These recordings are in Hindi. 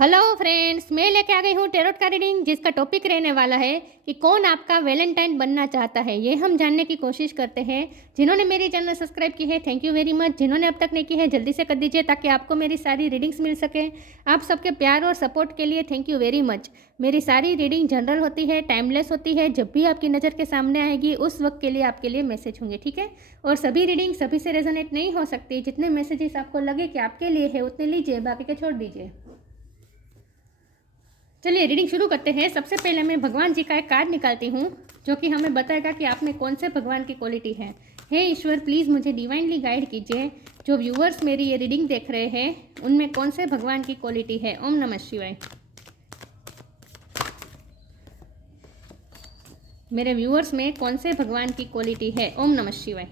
हेलो फ्रेंड्स, मैं लेके आ गई हूँ टेरोट का रीडिंग, जिसका टॉपिक रहने वाला है कि कौन आपका वैलेंटाइन बनना चाहता है। ये हम जानने की कोशिश करते हैं। जिन्होंने मेरी चैनल सब्सक्राइब की है, थैंक यू वेरी मच। जिन्होंने अब तक नहीं की है, जल्दी से कर दीजिए ताकि आपको मेरी सारी रीडिंग्स मिल सके। आप सबके प्यार और सपोर्ट के लिए थैंक यू वेरी मच। मेरी सारी रीडिंग जनरल होती है, टाइमलेस होती है। जब भी आपकी नज़र के सामने आएगी उस वक्त के लिए आपके लिए मैसेज होंगे, ठीक है। और सभी रीडिंग सभी से रेजोनेट नहीं हो सकती। जितने मैसेजेस आपको लगे कि आपके लिए है उतने लीजिए, बाकी के छोड़ दीजिए। चलिए रीडिंग शुरू करते हैं। सबसे पहले मैं भगवान जी का एक कार्ड निकालती हूँ, जो कि हमें बताएगा कि आप में कौन से भगवान की क्वालिटी है। हे ईश्वर, प्लीज़ मुझे डिवाइनली गाइड कीजिए। जो व्यूअर्स मेरी ये रीडिंग देख रहे हैं उनमें कौन से भगवान की क्वालिटी है। ओम नमः शिवाय। मेरे व्यूअर्स में कौन से भगवान की क्वालिटी है। ओम नमः शिवाय।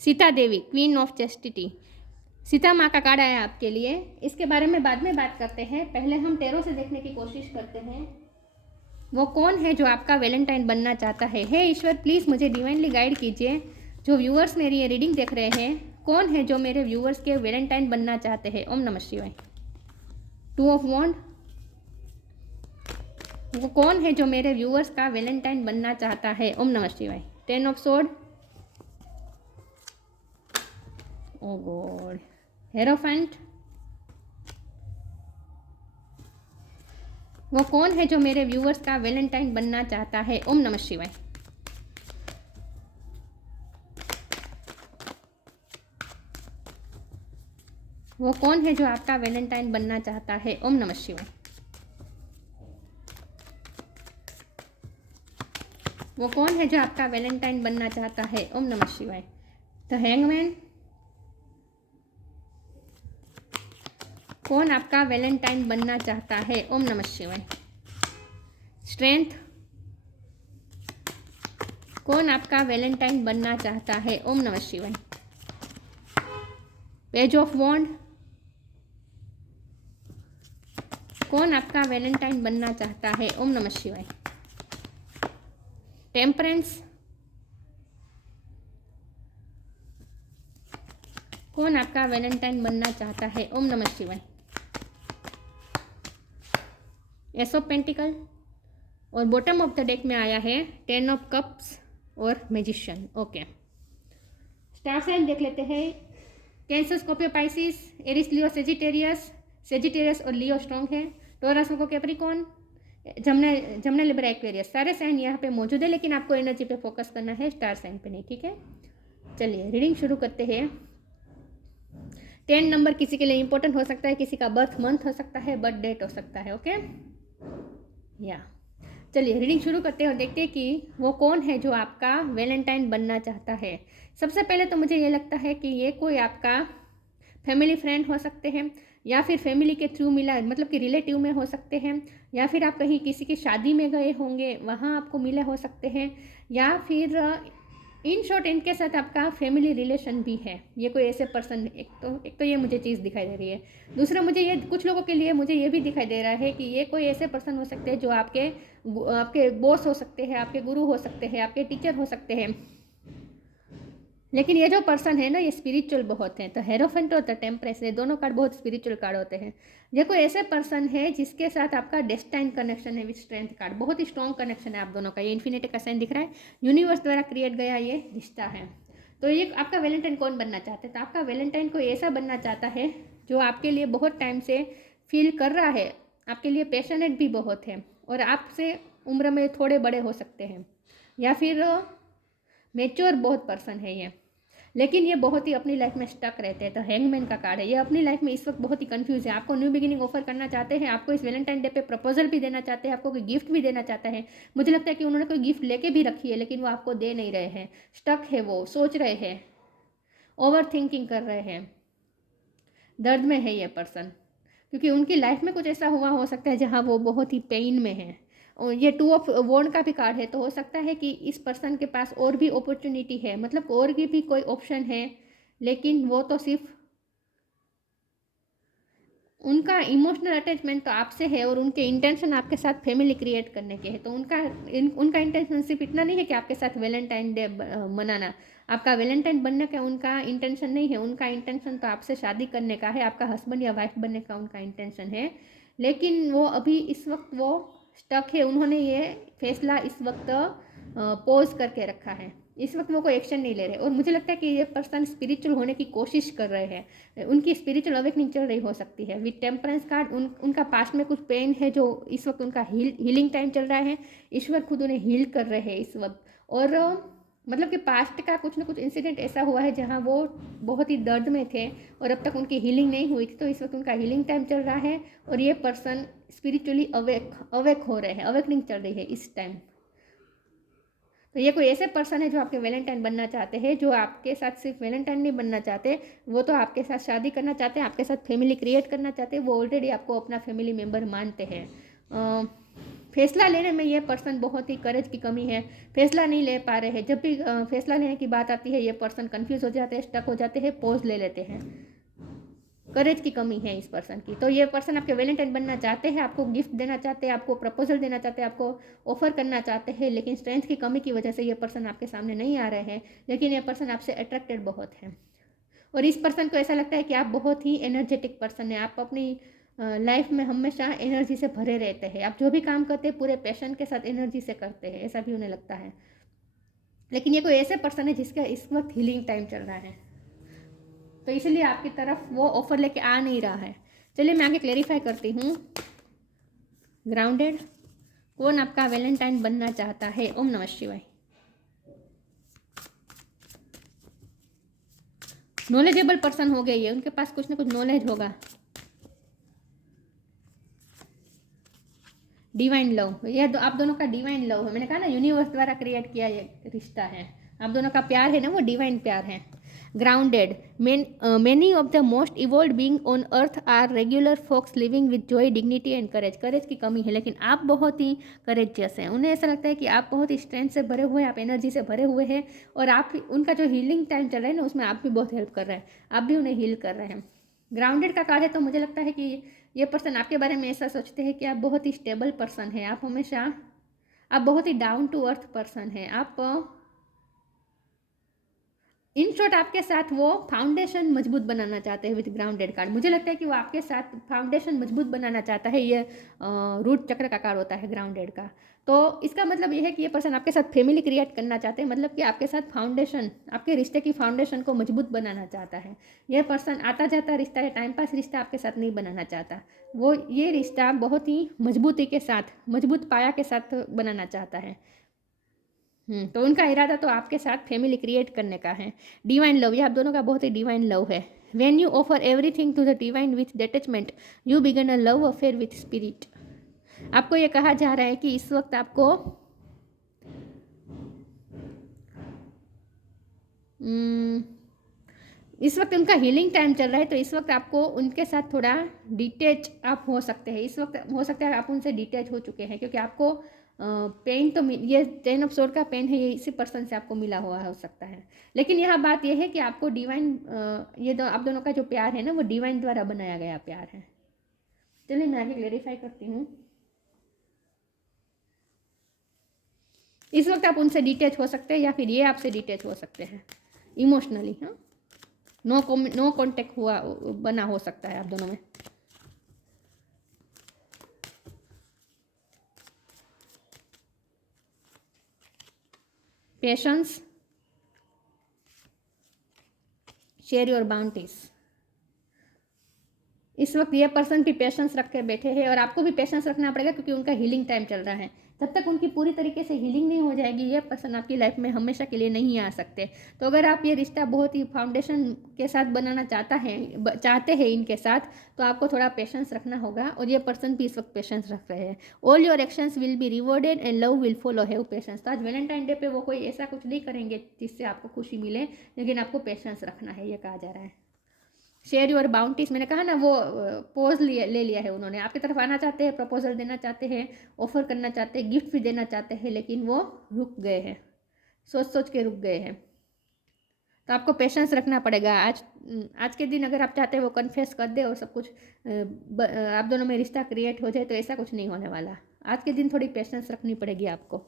Sita Devi, queen of chastity. Sita माँ का कार्ड आया आपके लिए। इसके बारे में बाद में बात करते हैं, पहले हम टेरो से देखने की कोशिश करते हैं वो कौन है जो आपका वैलेंटाइन बनना चाहता है। हे ईश्वर, प्लीज़ मुझे डिवाइनली गाइड कीजिए। जो व्यूअर्स मेरी ये रीडिंग देख रहे हैं, कौन है जो मेरे व्यूअर्स के वैलेंटाइन बनना चाहते हैं। ओम नमः शिवाय। टू ऑफ वॉन्ड, वो कौन है जो मेरे व्यूअर्स का वैलेंटाइन बनना चाहता है। ओम नमः शिवाय। Ten of sword, O God, hierophant, वो कौन है जो मेरे व्यूअर्स का वैलेंटाइन बनना चाहता है। ओम नमः शिवाय। वो कौन है जो आपका वैलेंटाइन बनना चाहता है। ओम नमः शिवाय। वो कौन है जो आपका वैलेंटाइन बनना चाहता है। ओम नमः शिवाय। द हैंगमैन, कौन आपका वैलेंटाइन बनना चाहता है। ओम नमः शिवाय। स्ट्रेंथ, कौन आपका वैलेंटाइन बनना चाहता है। ओम नमः शिवाय। पेज ऑफ वॉन्ड, कौन आपका वैलेंटाइन बनना चाहता है। ओम नमः शिवाय। टेम्परेंस, कौन आपका वैलेंटाइन बनना चाहता है। ओम नमः शिवाय। एस ऑफ पेंटिकल, और बॉटम ऑफ द डेक में आया है टेन ऑफ कप्स और मैजिशियन। ओके, स्टार साइन देख लेते हैं। कैंसर, स्कॉर्पियो, पाइसिस, एरिस, लियो, सेजिटेरियस। सेजिटेरियस और लियो स्ट्रॉन्ग है। टोरस, को कैप्रिकॉन, जमना, लिब्रा, एक्वेरियस, सारे साइन यहाँ पे मौजूद है, लेकिन आपको एनर्जी पे फोकस करना है, स्टार साइन पे नहीं, ठीक है। चलिए रीडिंग शुरू करते हैं। 10 नंबर किसी के लिए इंपॉर्टेंट हो सकता है, किसी का बर्थ मंथ हो सकता है, बर्थ डेट हो सकता है। ओके, या चलिए रीडिंग शुरू करते हैं और देखते हैं कि वो कौन है जो आपका वैलेंटाइन बनना चाहता है। सबसे पहले तो मुझे ये लगता है कि ये कोई आपका फैमिली फ्रेंड हो सकते हैं, या फिर फैमिली के थ्रू मिला, मतलब कि रिलेटिव में हो सकते हैं, या फिर आप कहीं किसी की शादी में गए होंगे वहाँ आपको मिले हो सकते हैं, या फिर इन शॉर्ट इनके साथ आपका फैमिली रिलेशन भी है। ये कोई ऐसे पर्सन, एक तो ये मुझे चीज़ दिखाई दे रही है। दूसरा, मुझे ये कुछ लोगों के लिए मुझे ये भी दिखाई दे रहा है कि ये कोई ऐसे पर्सन हो सकते हैं जो आपके बॉस हो सकते हैं, आपके गुरु हो सकते हैं, आपके टीचर हो सकते हैं। लेकिन ये जो पर्सन है ना, ये स्पिरिचुअल बहुत है। तो हेरोफेंट और द टेम्परेस, ये दोनों कार्ड बहुत स्पिरिचुअल कार्ड होते हैं। ये कोई ऐसे पर्सन है जिसके साथ आपका डेस्टाइन कनेक्शन है विद स्ट्रेंथ कार्ड, बहुत ही स्ट्रॉन्ग कनेक्शन है आप दोनों का। ये इन्फिनिटी का साइन दिख रहा है, यूनिवर्स द्वारा क्रिएट गया ये रिश्ता है। तो ये आपका वैलेंटाइन कौन बनना चाहते हैं। तो आपका वैलेंटाइन कोई ऐसा बनना चाहता है जो आपके लिए बहुत टाइम से फील कर रहा है, आपके लिए पैशनेट भी बहुत है, और आपसे उम्र में थोड़े बड़े हो सकते हैं, या फिर मेच्योर बहुत पर्सन है ये, लेकिन ये बहुत ही अपनी लाइफ में स्टक रहते हैं। तो हैंगमैन का कार्ड है, ये अपनी लाइफ में इस वक्त बहुत ही कंफ्यूज है। आपको न्यू बिगिनिंग ऑफर करना चाहते हैं, आपको इस वैलेंटाइन डे पे प्रपोजल भी देना चाहते हैं, आपको कोई गिफ्ट भी देना चाहता है। मुझे लगता है कि उन्होंने कोई गिफ्ट लेके भी रखी है, लेकिन वो आपको दे नहीं रहे हैं। स्टक है, वो सोच रहे हैं, ओवर थिंकिंग कर रहे हैं, दर्द में है ये पर्सन, क्योंकि उनकी लाइफ में कुछ ऐसा हुआ हो सकता है जहाँ वो बहुत ही पेन में है। और ये टू ऑफ वॉन्ड का भी कार्ड है, तो हो सकता है कि इस पर्सन के पास और भी अपॉर्चुनिटी है, मतलब और भी कोई ऑप्शन है, लेकिन वो तो सिर्फ उनका इमोशनल अटैचमेंट तो आपसे है और उनके इंटेंशन आपके साथ फैमिली क्रिएट करने के हैं। तो उनका इंटेंशन सिर्फ इतना नहीं है कि आपके साथ वैलेंटाइन डे मनाना, आपका वैलेंटाइन बनने का उनका इंटेंशन नहीं है। उनका इंटेंशन तो आपसे शादी करने का है, आपका हस्बैंड या वाइफ बनने का उनका इंटेंशन है। लेकिन वो अभी इस वक्त वो स्टक है, उन्होंने ये फैसला इस वक्त पॉज करके रखा है। इस वक्त वो कोई एक्शन नहीं ले रहे और मुझे लगता है कि ये पर्सन स्पिरिचुअल होने की कोशिश कर रहे हैं। उनकी स्पिरिचुअल अवेकनिंग चल रही हो सकती है। विद टेम्परेंस कार्ड उनका पास्ट में कुछ पेन है जो इस वक्त उनका हीलिंग टाइम चल रहा है। ईश्वर खुद उन्हें हील कर रहे हैं इस वक्त। और मतलब कि पास्ट का कुछ ना कुछ इंसिडेंट ऐसा हुआ है जहाँ वो बहुत ही दर्द में थे और अब तक उनकी हीलिंग नहीं हुई थी। तो इस वक्त उनका हीलिंग टाइम चल रहा है और ये पर्सन स्पिरिचुअली अवेक हो रहे हैं, अवेकनिंग चल रही है इस टाइम। तो ये कोई ऐसे पर्सन है जो आपके वैलेंटाइन बनना चाहते हैं, जो आपके साथ सिर्फ वैलेंटाइन नहीं बनना चाहते, वो तो आपके साथ शादी करना चाहते हैं, आपके साथ फैमिली क्रिएट करना चाहते हैं। वो ऑलरेडी आपको अपना फैमिली मेम्बर मानते हैं। फैसला लेने में ये पर्सन बहुत ही करेज की कमी है, फैसला नहीं ले पा रहे हैं। जब भी फैसला लेने की बात आती है ये पर्सन कन्फ्यूज़ हो जाते हैं, स्टक हो जाते हैं, पॉज ले लेते हैं। करेज की कमी है इस पर्सन की। तो ये पर्सन आपके वैलेंटाइन बनना चाहते हैं, आपको गिफ्ट देना चाहते हैं, आपको प्रपोजल देना चाहते हैं, आपको ऑफर करना चाहते हैं, लेकिन स्ट्रेंथ की कमी की वजह से ये पर्सन आपके सामने नहीं आ रहे हैं। लेकिन ये पर्सन आपसे अट्रैक्टेड बहुत है और इस पर्सन को ऐसा लगता है कि आप बहुत ही एनर्जेटिक पर्सन है। आप अपनी लाइफ में हमेशा एनर्जी से भरे रहते हैं। आप जो भी काम करते हैं पूरे पैशन के साथ एनर्जी से करते हैं, ऐसा भी उन्हें लगता है। लेकिन ये कोई ऐसे पर्सन है जिसका इस वक्त हीलिंग टाइम चल रहा है, तो इसलिए आपकी तरफ वो ऑफर लेके आ नहीं रहा है। चलिए मैं आगे क्लेरिफाई करती हूँ। ग्राउंडेड, कौन आपका वैलेंटाइन बनना चाहता है? ओम नमः शिवाय। नॉलेजेबल पर्सन हो गए ये, उनके पास कुछ ना कुछ नॉलेज होगा। डिवाइन लव, ये आप दोनों का डिवाइन लव है। मैंने कहा ना यूनिवर्स द्वारा क्रिएट किया ये रिश्ता है। आप दोनों का प्यार है ना, वो डिवाइन प्यार है। Grounded, many of the most evolve being on earth are regular folks living with joy, dignity and courage. Courage की कमी है लेकिन आप बहुत ही करेजियस हैं। उन्हें ऐसा लगता है कि आप बहुत ही स्ट्रेंथ से भरे हुए हैं, आप एनर्जी से भरे हुए हैं और आप उनका जो हीलिंग टाइम चल रहा है ना उसमें आप भी बहुत हेल्प कर रहे हैं, आप भी उन्हें हील कर रहे हैं। ग्राउंडेड का कार्ड है तो मुझे लगता है कि ये पर्सन आपके बारे में ऐसा सोचते हैं कि आप बहुत ही स्टेबल पर्सन हैं। आप बहुत ही डाउन टू अर्थ पर्सन हैं। आप इन शॉर्ट आपके साथ वो फाउंडेशन मजबूत बनाना चाहते हैं विद ग्राउंडेड कार्ड। मुझे लगता है कि वो आपके साथ फाउंडेशन मजबूत बनाना चाहता है। ये रूट चक्र का कार्ड होता है ग्राउंडेड का। तो इसका मतलब ये है कि ये पर्सन आपके साथ फैमिली क्रिएट करना चाहते हैं, मतलब कि आपके साथ फाउंडेशन, आपके रिश्ते की फाउंडेशन को मजबूत बनाना चाहता है। यह पर्सन आता जाता रिश्ता है, टाइम पास रिश्ता आपके साथ नहीं बनाना चाहता। वो ये रिश्ता बहुत ही मजबूती के साथ, मजबूत पाया के साथ बनाना चाहता है। तो उनका इरादा तो आपके साथ फैमिली क्रिएट करने का है। डिवाइन लव, ये आप दोनों का बहुत ही डिवाइन लव है। When you offer everything to the divine with detachment, you began a love affair with spirit. आपको ये कहा जा रहा है कि इस वक्त आपको इस वक्त उनका हीलिंग टाइम चल रहा है, तो इस वक्त आपको उनके साथ थोड़ा डिटेच आप हो सकते हैं। इस वक्त हो सकता है आप उनसे डिटेच हो चुके हैं क्योंकि आपको पेन तो ये 10 ऑफ सोर्ड का पेन है, ये इसी पर्सन से आपको मिला हुआ हो सकता है। लेकिन यहाँ बात यह है कि आपको डिवाइन, आप दोनों का जो प्यार है ना वो डिवाइन द्वारा बनाया गया प्यार है। चलिए मैं आगे क्लेरिफाई करती हूँ। इस वक्त आप उनसे डिटेच हो सकते हैं या फिर ये आपसे डिटेच हो सकते हैं इमोशनली। हाँ, नो कॉन्टेक्ट हुआ बना हो सकता है आप दोनों में। Patience, share your bounties. इस वक्त ये पर्सन भी पेशेंस रख के बैठे हैं और आपको भी पेशेंस रखना पड़ेगा क्योंकि उनका हीलिंग टाइम चल रहा है। जब तक उनकी पूरी तरीके से हीलिंग नहीं हो जाएगी ये पर्सन आपकी लाइफ में हमेशा के लिए नहीं आ सकते। तो अगर आप ये रिश्ता बहुत ही फाउंडेशन के साथ बनाना चाहते हैं इनके साथ, तो आपको थोड़ा पेशेंस रखना होगा और ये पर्सन भी इस वक्त पेशेंस रख रहे हैं। All your actions will be rewarded and love will follow, have patience. तो आज वैलेंटाइन डे पे वो कोई ऐसा कुछ नहीं करेंगे जिससे आपको खुशी मिले, लेकिन आपको पेशेंस रखना है, ये कहा जा रहा है। शेयर योर बाउंटीज, मैंने कहा ना वो पोज ले लिया है उन्होंने। आपकी तरफ आना चाहते हैं, प्रपोजल देना चाहते हैं, ऑफर करना चाहते हैं, गिफ्ट भी देना चाहते हैं, लेकिन वो रुक गए हैं, सोच सोच के रुक गए हैं। तो आपको पेशेंस रखना पड़ेगा। आज के दिन अगर आप चाहते हैं वो कन्फेस कर दे और सब कुछ आप दोनों में रिश्ता क्रिएट हो जाए, तो ऐसा कुछ नहीं होने वाला। आज के दिन थोड़ी पेशेंस रखनी पड़ेगी आपको।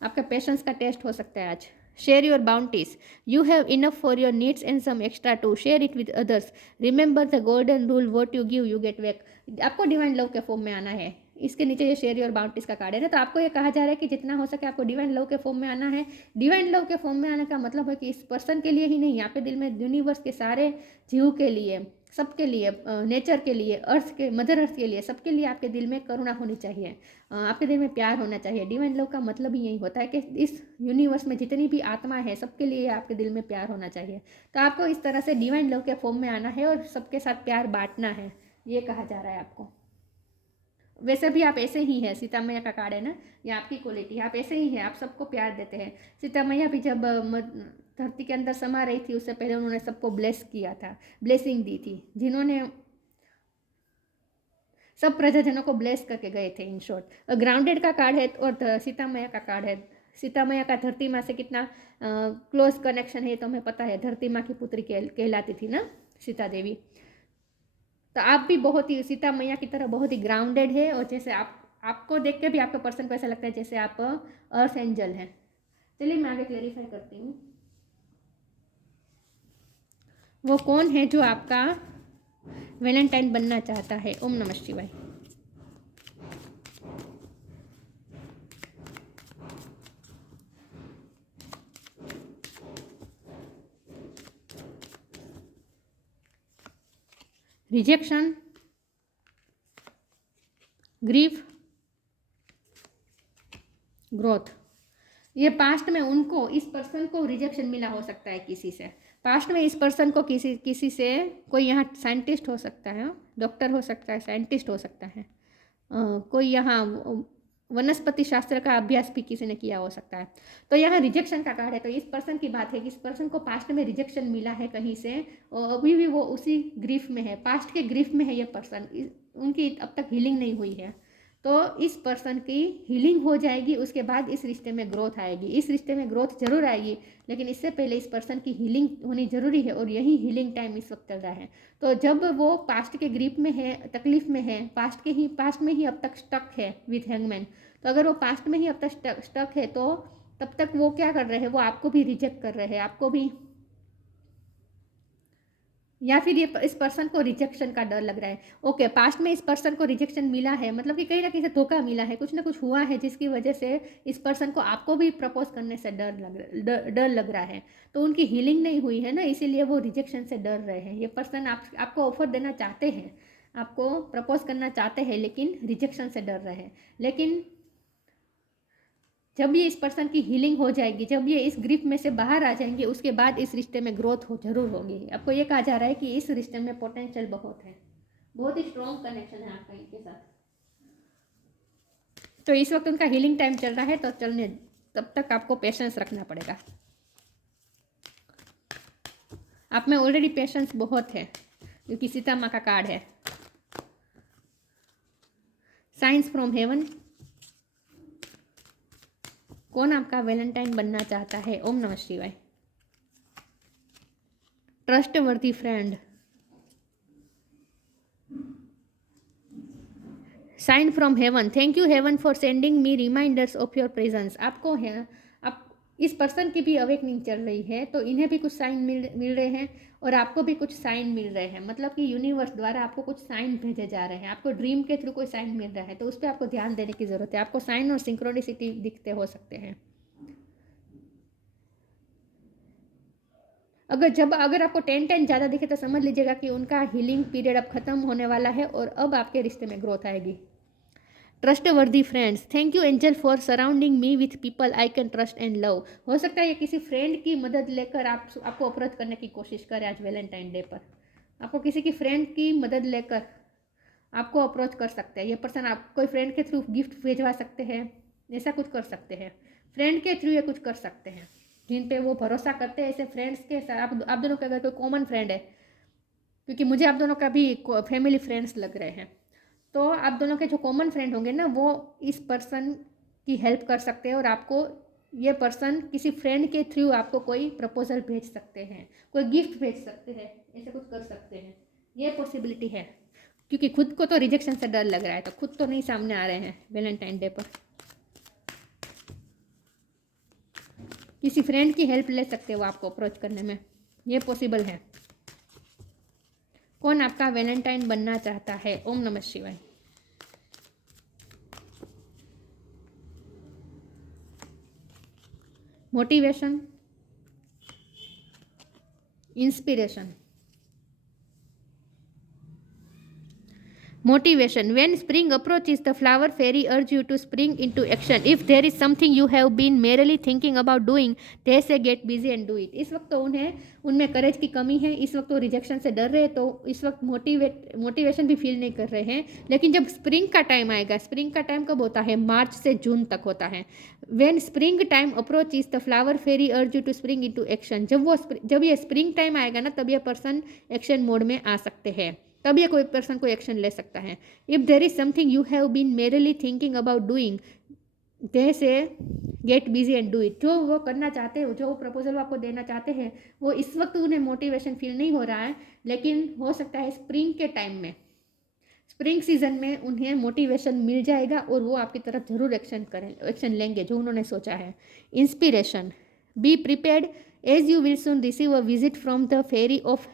आपका पेशेंस का टेस्ट हो सकता है आज। Share your bounties, you have enough for your needs and some extra to share it with others. Remember the golden rule, what you give you get back. आपको डिवाइन लव के फॉर्म में आना है। इसके नीचे ये शेयर योर बाउंटीज का कार्ड है ना, तो आपको ये कहा जा रहा है कि जितना हो सके आपको डिवाइन लव के फॉर्म में आना है। डिवाइन लव के फॉर्म में आने का मतलब है कि इस पर्सन के लिए ही नहीं, आपके दिल में यूनिवर्स के सारे जीव के लिए, सबके लिए, नेचर के लिए, अर्थ के, मदर अर्थ के लिए, सबके लिए आपके दिल में करुणा होनी चाहिए, आपके दिल में प्यार होना चाहिए। डिवाइन लव का मतलब ही यही होता है कि इस यूनिवर्स में जितनी भी आत्मा है सबके लिए आपके दिल में प्यार होना चाहिए। तो आपको इस तरह से डिवाइन लव के फॉर्म में आना है और सबके साथ प्यार बांटना है, ये कहा जा रहा है आपको। वैसे भी आप ऐसे ही हैं, सीता मैया का कार्ड है ना, ये आपकी क्वालिटी, आप ऐसे ही हैं, आप सबको प्यार देते हैं। सीता मैया भी जब धरती के अंदर समा रही थी उससे पहले उन्होंने सबको ब्लेस किया था, ब्लेसिंग दी थी, जिन्होंने सब प्रजाजनों को ब्लेस करके गए थे। इन शॉर्ट ग्राउंडेड का कार्ड है और सीता मैया का कार्ड है। सीता मैया का धरती माँ से कितना क्लोज कनेक्शन है तो हमें पता है, धरती माँ की पुत्री कहलाती थी ना सीता देवी। तो आप भी बहुत ही सीता मैया की तरह बहुत ही ग्राउंडेड है, और जैसे आपको देख के भी आपका पर्सन को ऐसा लगता है जैसे आप अर्थ एंजल हैं। चलिए मैं आगे क्लेरिफाई करती हूँ, वो कौन है जो आपका वैलेंटाइन बनना चाहता है। ओम नमः शिवाय। Rejection, grief, growth. ये पास्ट में उनको, इस पर्सन को रिजेक्शन मिला हो सकता है किसी से। पास्ट में इस पर्सन को किसी से, कोई यहाँ साइंटिस्ट हो सकता है, डॉक्टर हो सकता है, साइंटिस्ट हो सकता है, कोई यहाँ वनस्पति शास्त्र का अभ्यास भी किसी ने किया हो सकता है। तो यहाँ रिजेक्शन का कार्ड है, तो इस पर्सन की बात है कि इस पर्सन को पास्ट में रिजेक्शन मिला है कहीं से, और अभी भी वो उसी ग्रीफ में है, पास्ट के ग्रीफ में है ये पर्सन, उनकी अब तक हीलिंग नहीं हुई है। तो इस पर्सन की हीलिंग हो जाएगी, उसके बाद इस रिश्ते में ग्रोथ आएगी। इस रिश्ते में ग्रोथ जरूर आएगी, लेकिन इससे पहले इस पर्सन की हीलिंग होनी जरूरी है, और यही हीलिंग टाइम इस वक्त चल रहा है। तो जब वो पास्ट के ग्रिप में है, तकलीफ में है, पास्ट में ही अब तक स्टक है विथ हैंगमैन, तो अगर वो पास्ट में ही अब तक स्टक है तो तब तक वो क्या कर रहे हैं, वो आपको भी रिजेक्ट कर रहे हैं, आपको भी, या फिर ये इस पर्सन को रिजेक्शन का डर लग रहा है। ओके, पास्ट में इस पर्सन को रिजेक्शन मिला है, मतलब कि कहीं ना कहीं से धोखा मिला है, कुछ ना कुछ हुआ है जिसकी वजह से इस पर्सन को आपको भी प्रपोज करने से डर लग रहा है। तो उनकी हीलिंग नहीं हुई है ना, इसीलिए वो रिजेक्शन से डर रहे हैं। ये पर्सन आपको ऑफर देना चाहते हैं, आपको प्रपोज करना चाहते हैं, लेकिन रिजेक्शन से डर रहे हैं। लेकिन जब ये इस पर्सन की हीलिंग हो जाएगी, जब ये इस ग्रिप में से बाहर आ जाएंगे, उसके बाद इस रिश्ते में ग्रोथ जरूर होगी। आपको ये कहा जा रहा है कि इस रिश्ते में पोटेंशियल बहुत है, बहुत ही स्ट्रॉन्ग कनेक्शन है आपका इनके साथ। तो इस वक्त उनका हीलिंग टाइम चल रहा है, तो चलने तब तक आपको पेशेंस रखना पड़ेगा। आप में ऑलरेडी पेशेंस बहुत है, क्योंकि सीता माँ का कार्ड है। साइंस फ्रॉम हेवन, कौन आपका वैलेंटाइन बनना चाहता है। ओम नमः शिवाय। Trustworthy friend, sign from heaven, thank you heaven for sending me reminders of your presence. आपको है, आप इस पर्सन की भी अवेकनिंग चल रही है, तो इन्हें भी कुछ साइन मिल रहे हैं, और आपको भी कुछ साइन मिल रहे हैं। मतलब कि यूनिवर्स द्वारा आपको कुछ साइन भेजे जा रहे हैं, आपको ड्रीम के थ्रू कोई साइन मिल रहा है, तो उस पर आपको ध्यान देने की ज़रूरत है। आपको साइन और सिंक्रोनिसिटी दिखते हो सकते हैं। अगर आपको 10 ज़्यादा दिखे तो समझ लीजिएगा कि उनका हीलिंग पीरियड अब खत्म होने वाला है, और अब आपके रिश्ते में ग्रोथ आएगी। ट्रस्ट वर्दी friends, thank you angel for surrounding me with people I can trust and love. हो सकता है ये किसी फ्रेंड की मदद लेकर आपको अप्रोच करने की कोशिश करे आज वैलेंटाइन डे पर। आपको किसी की फ्रेंड की मदद लेकर आपको अप्रोच कर सकते हैं। ये पर्सन आप कोई फ्रेंड के थ्रू गिफ्ट भेजवा सकते हैं, ऐसा कुछ कर सकते हैं, फ्रेंड के थ्रू ये कुछ कर सकते हैं, जिन पे वो भरोसा करते हैं। ऐसे फ्रेंड्स के साथ आप दोनों का अगर कोई कॉमन फ्रेंड है, क्योंकि मुझे आप दोनों का भी फैमिली फ्रेंड्स लग रहे हैं, तो आप दोनों के जो कॉमन फ्रेंड होंगे ना, वो इस पर्सन की हेल्प कर सकते हैं और आपको ये पर्सन किसी फ्रेंड के थ्रू आपको कोई प्रपोजल भेज सकते हैं, कोई गिफ्ट भेज सकते हैं, ऐसे कुछ कर सकते हैं, ये पॉसिबिलिटी है। क्योंकि खुद को तो रिजेक्शन से डर लग रहा है, तो खुद तो नहीं सामने आ रहे हैं वैलेंटाइन डे पर। किसी फ्रेंड की हेल्प ले सकते हो आपको अप्रोच करने में, ये पॉसिबल है। कौन आपका वैलेंटाइन बनना चाहता है? ओम नमः शिवाय। Motivation, inspiration. Motivation. When spring approaches, the flower fairy urge you to spring into action. If there is something you have been merely thinking about doing, they say get busy and do it. इस वक्त तो उनमें करेज की कमी है, इस वक्त तो रिजेक्शन से डर रहे हैं, तो इस वक्त मोटिवेशन भी फील नहीं कर रहे हैं। लेकिन जब स्प्रिंग का टाइम आएगा, स्प्रिंग का टाइम कब होता है? मार्च से जून तक होता है। When spring time approaches, the flower fairy urge you to spring into action. जब ये स्प्रिंग टाइम आएगा ना, तब ये पर्सन एक्शन मोड में आ सकते हैं, तब ये कोई पर्सन कोई एक्शन ले सकता है। If there is something you have been merely thinking about doing, they say get busy and do it. जो वो करना चाहते हो, जो प्रपोजल आपको देना चाहते हैं, वो इस वक्त उन्हें मोटिवेशन फील नहीं हो रहा है, लेकिन हो सकता है स्प्रिंग के टाइम में, स्प्रिंग सीजन में उन्हें मोटिवेशन मिल जाएगा और वो आपकी तरफ जरूर एक्शन लेंगे जो उन्होंने सोचा है। Inspiration. Be prepared as you will soon receive a visit from the fairy of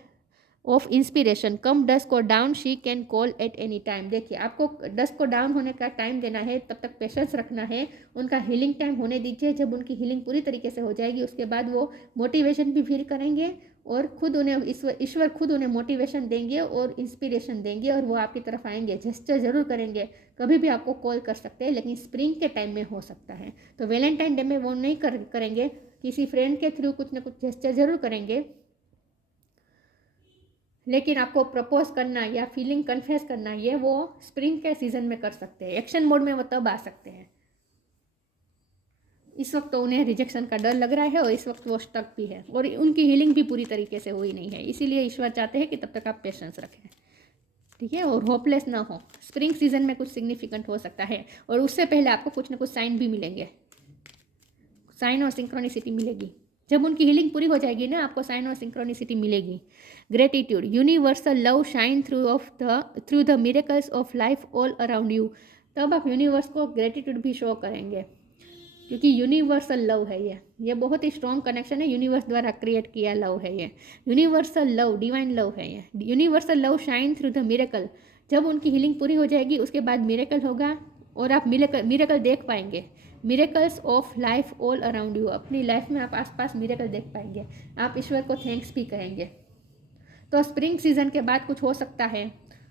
inspiration. Come dusk or dawn she can call at any time. देखिए, आपको डस्क को डाउन होने का टाइम देना है, तब तक पेशेंस रखना है, उनका हीलिंग टाइम होने दीजिए। जब उनकी हीलिंग पूरी तरीके से हो जाएगी, उसके बाद वो मोटिवेशन भी फील करेंगे और खुद उन्हें ईश्वर खुद उन्हें मोटिवेशन देंगे और इंस्पिरेशन देंगे और वो आपकी तरफ आएंगे, जेस्चर जरूर करेंगे। कभी भी आपको कॉल कर सकते हैं, लेकिन स्प्रिंग के टाइम में हो सकता है। तो वैलेंटाइन डे में वो नहीं करेंगे, किसी फ्रेंड के थ्रू कुछ ना कुछ जेस्चर जरूर करेंगे, लेकिन आपको प्रपोज करना या फीलिंग कन्फेस करना, ये वो स्प्रिंग के सीजन में कर सकते हैं। एक्शन मोड में वो तब आ सकते हैं। इस वक्त तो उन्हें रिजेक्शन का डर लग रहा है और इस वक्त वो स्टक भी है और उनकी हीलिंग भी पूरी तरीके से हुई नहीं है, इसीलिए ईश्वर चाहते हैं कि तब तक आप पेशेंस रखें, ठीक है, और होपलेस ना हो। स्प्रिंग सीजन में कुछ सिग्निफिकेंट हो सकता है और उससे पहले आपको कुछ ना कुछ साइन भी मिलेंगे, साइन और सिंक्रोनिसिटी मिलेगी। जब उनकी हीलिंग पूरी हो जाएगी ना, आपको साइन और सिंक्रोनिसिटी मिलेगी। Gratitude. Universal love shine through the miracles of life all around you. तब आप यूनिवर्स को ग्रेटिट्यूड भी शो करेंगे, क्योंकि यूनिवर्सल लव है ये बहुत ही स्ट्रॉन्ग कनेक्शन है, यूनिवर्स द्वारा क्रिएट किया लव है ये, यूनिवर्सल लव, डिवाइन लव है ये। Universal love shine through the miracle. जब उनकी हीलिंग पूरी हो जाएगी, उसके बाद मिरेकल होगा और आप मिरेकल देख पाएंगे। Miracles of life all around you. अपनी लाइफ में आप आसपास मिरेकल देख पाएंगे, आप ईश्वर को थैंक्स भी कहेंगे। तो स्प्रिंग सीजन के बाद कुछ हो सकता है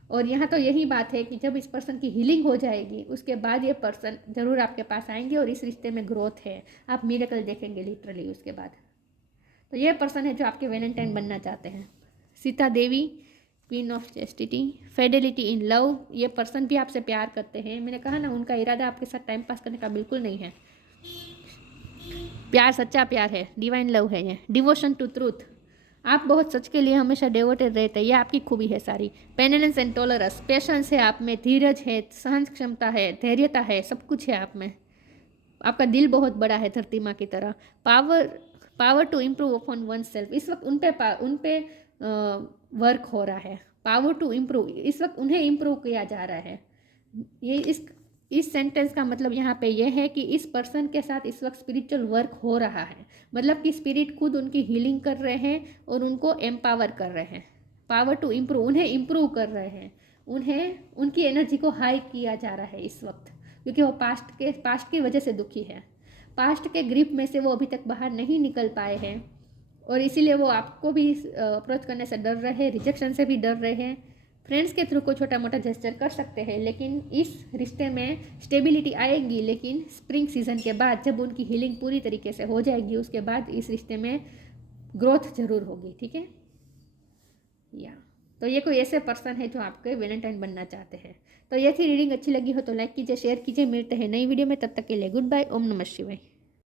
और यहाँ तो यही बात है कि जब इस पर्सन की हीलिंग हो जाएगी, उसके बाद ये पर्सन ज़रूर आपके पास आएंगे और इस रिश्ते में ग्रोथ है, आप मिरेकल देखेंगे लिटरली उसके बाद। तो ये पर्सन है जो आपके वैलेंटाइन बनना चाहते हैं। Sita Devi, queen of chastity, fidelity in love. ये पर्सन भी आपसे प्यार करते हैं, मैंने कहा ना, उनका इरादा आपके साथ टाइम पास करने का बिल्कुल नहीं है। प्यार सच्चा प्यार है, डिवाइन लव है ये। Devotion to truth. आप बहुत सच के लिए हमेशा डेवोटेड रहते हैं, ये आपकी खूबी है सारी। पेनिलेंस एंड टॉलरेंस। पेशेंस है आप में, धीरज है, सहन क्षमता है, धैर्यता है, सब कुछ है आप में। आपका दिल बहुत बड़ा है धरती माँ की तरह। Power to improve upon oneself. इस वक्त उन पे वर्क हो रहा है। पावर टू इम्प्रूव, इस वक्त उन्हें इम्प्रूव किया जा रहा है। ये इस सेंटेंस का मतलब यहाँ पे ये है कि इस पर्सन के साथ इस वक्त स्पिरिचुअल वर्क हो रहा है, मतलब कि स्पिरिट खुद उनकी हीलिंग कर रहे हैं और उनको एम्पावर कर रहे हैं। पावर टू इम्प्रूव, उन्हें इम्प्रूव कर रहे हैं, उन्हें उनकी एनर्जी को हाई किया जा रहा है इस वक्त, क्योंकि वो पास्ट की वजह से दुखी है। पास्ट के ग्रिप में से वो अभी तक बाहर नहीं निकल पाए हैं और इसीलिए वो आपको भी अप्रोच करने से डर रहे हैं, रिजेक्शन से भी डर रहे हैं। फ्रेंड्स के थ्रू को छोटा मोटा जेस्चर कर सकते हैं, लेकिन इस रिश्ते में स्टेबिलिटी आएगी, लेकिन स्प्रिंग सीजन के बाद जब उनकी हीलिंग पूरी तरीके से हो जाएगी, उसके बाद इस रिश्ते में ग्रोथ जरूर होगी, ठीक है। तो ये कोई ऐसे पर्सन है जो आपके वैलेंटाइन बनना चाहते हैं। तो ये थी रीडिंग, अच्छी लगी हो तो लाइक कीजिए, शेयर कीजिए। मिलते हैं नई वीडियो में, तब तक के लिए गुड बाय। ओम नमः शिवाय।